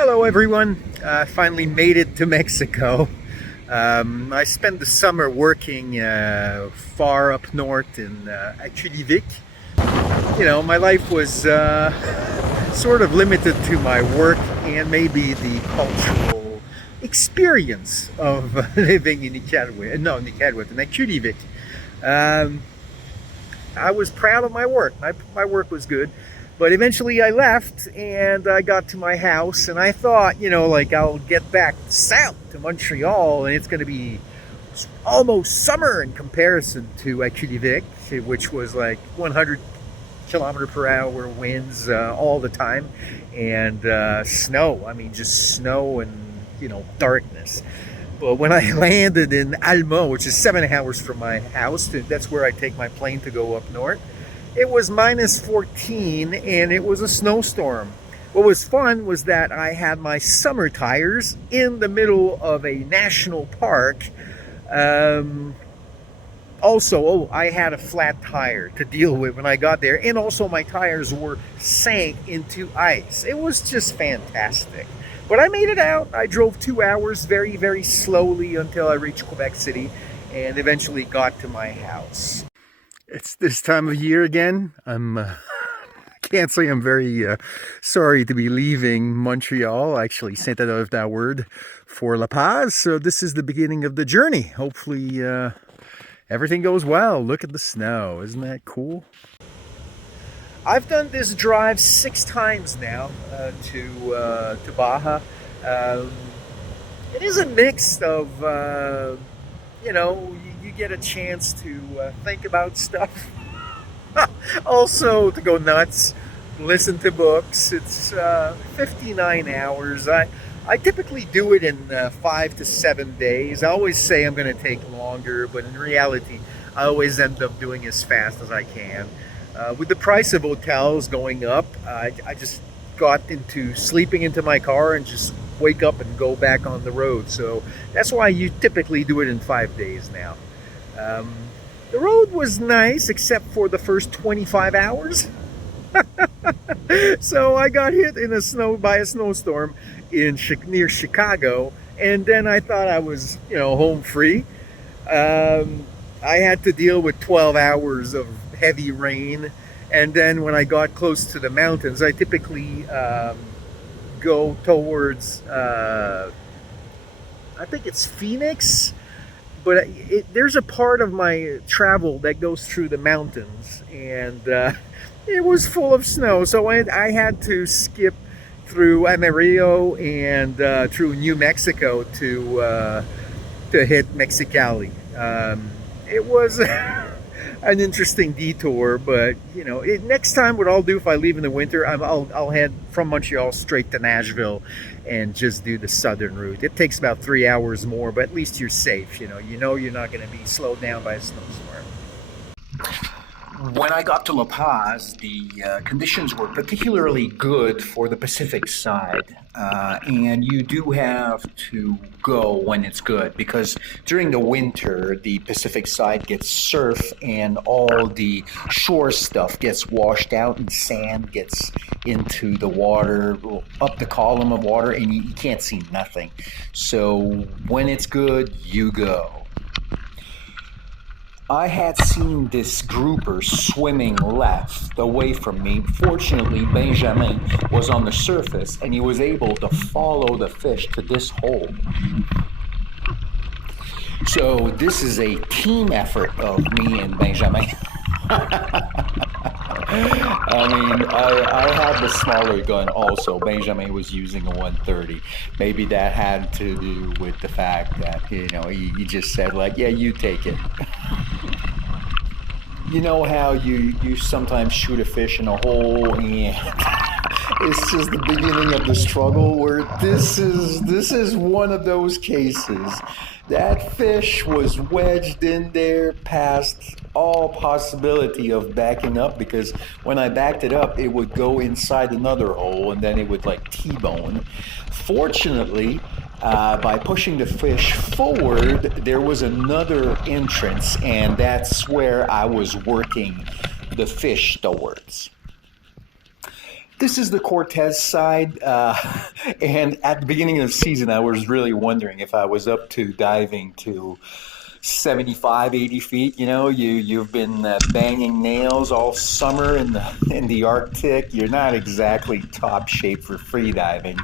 Hello everyone, I finally made it to Mexico. I spent the summer working far up north in Chudivik. You know, my life was sort of limited to my work and maybe the cultural experience of living in Nicaragua, no, Nicaragua, in Chudivik. Um, I was proud of my work. My work was good. But eventually I left and I got to my house and I thought, like I'll get back south to Montreal and it's going to be almost summer in comparison to Quebec, which was like 100 kilometer per hour winds all the time and snow. I mean, just snow and, darkness. But when I landed in Alma, which is 7 hours from my house, that's where I take my plane to go up north. It was minus 14 and it was a snowstorm. What was fun was that I had my summer tires in the middle of a national park. I had a flat tire to deal with when I got there, and also my tires were sank into ice. It was just fantastic. But I made it out. I drove 2 hours very, very slowly until I reached Quebec City and eventually got to my house. It's this time of year again. Can't say I'm very sorry to be leaving Montreal. I actually sent out of that word for La Paz. So this is the beginning of the journey. Hopefully everything goes well. Look at the snow. Isn't that cool? I've done this drive 6 times now to Baja. It is a mix of, you get a chance to think about stuff. Also to go nuts, listen to books. It's 59 hours. I typically do it in 5 to 7 days. I always say I'm going to take longer, but in reality, I always end up doing as fast as I can. With the price of hotels going up, I just got into sleeping into my car and just wake up and go back on the road. So that's why you typically do it in 5 days now. The road was nice except for the first 25 hours. So I got hit by a snowstorm near Chicago, and then I thought I was, home free. I had to deal with 12 hours of heavy rain, and then when I got close to the mountains, I typically go towards I think it's Phoenix, but there's a part of my travel that goes through the mountains, and it was full of snow, so I had to skip through Amarillo and through New Mexico to hit Mexicali. It was an interesting detour, but next time what I'll do if I leave in the winter, I'll head from Montreal straight to Nashville and just do the southern route. It takes about 3 hours more, but at least you're safe. You know you're not going to be slowed down by a snowstorm. When I got to La Paz, the conditions were particularly good for the Pacific side, and you do have to go when it's good, because during the winter, the Pacific side gets surf and all the shore stuff gets washed out and sand gets into the water, up the column of water, and you can't see nothing. So when it's good, you go. I had seen this grouper swimming left away from me. Fortunately, Benjamin was on the surface and he was able to follow the fish to this hole. So this is a team effort of me and Benjamin. I had the smaller gun also. Benjamin was using a 130. Maybe that had to do with the fact that, he just said, like, yeah, you take it. You know how you sometimes shoot a fish in a hole and it's just the beginning of the struggle, where this is one of those cases. That fish was wedged in there past all possibility of backing up, because when I backed it up, it would go inside another hole and then it would like T-bone. Fortunately, by pushing the fish forward, there was another entrance, and that's where I was working the fish towards. This is the Cortez side, and at the beginning of the season, I was really wondering if I was up to diving to 75, 80 feet. You know, you've been banging nails all summer in the Arctic. You're not exactly top shape for free diving,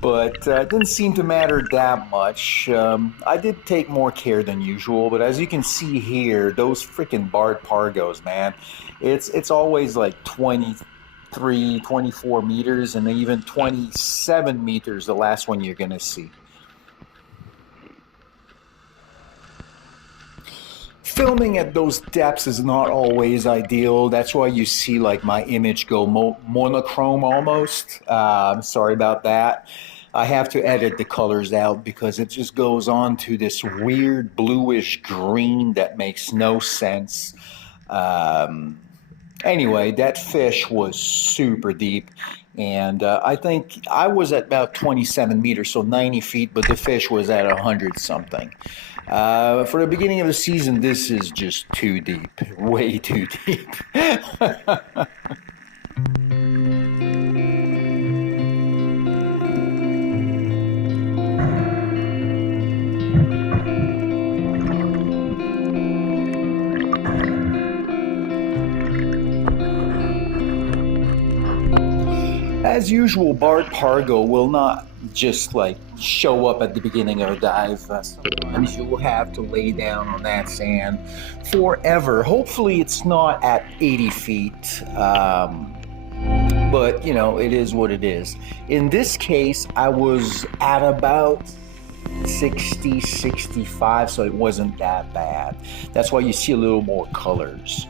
but it didn't seem to matter that much. I did take more care than usual, but as you can see here, those freaking barred pargos, man, it's always like 23, 24 meters, and even 27 meters, the last one you're gonna see. Filming at those depths is not always ideal. That's why you see like my image go monochrome almost. Sorry about that. I have to edit the colors out because it just goes on to this weird bluish green that makes no sense. Um, anyway, that fish was super deep. And I think I was at about 27 meters, so 90 feet, but the fish was at 100 something. For the beginning of the season, this is just too deep, way too deep. As usual, barred pargo will not just like show up at the beginning of a dive. Sometimes you'll have to lay down on that sand forever. Hopefully, it's not at 80 feet. But you know, it is what it is. In this case, I was at about 60, 65, so it wasn't that bad. That's why you see a little more colors.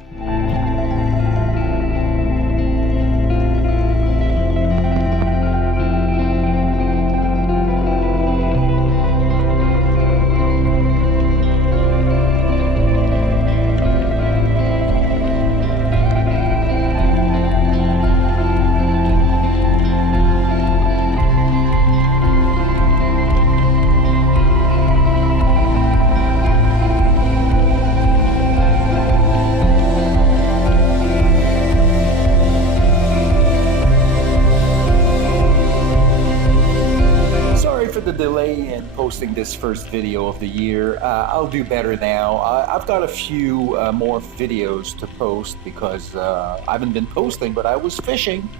For the delay in posting this first video of the year. I'll do better now. I've got a few more videos to post because I haven't been posting, but I was fishing.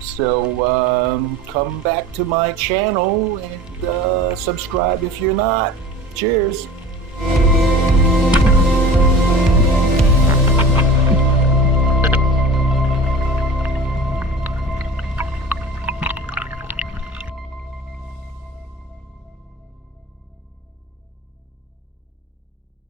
So come back to my channel and subscribe if you're not. Cheers.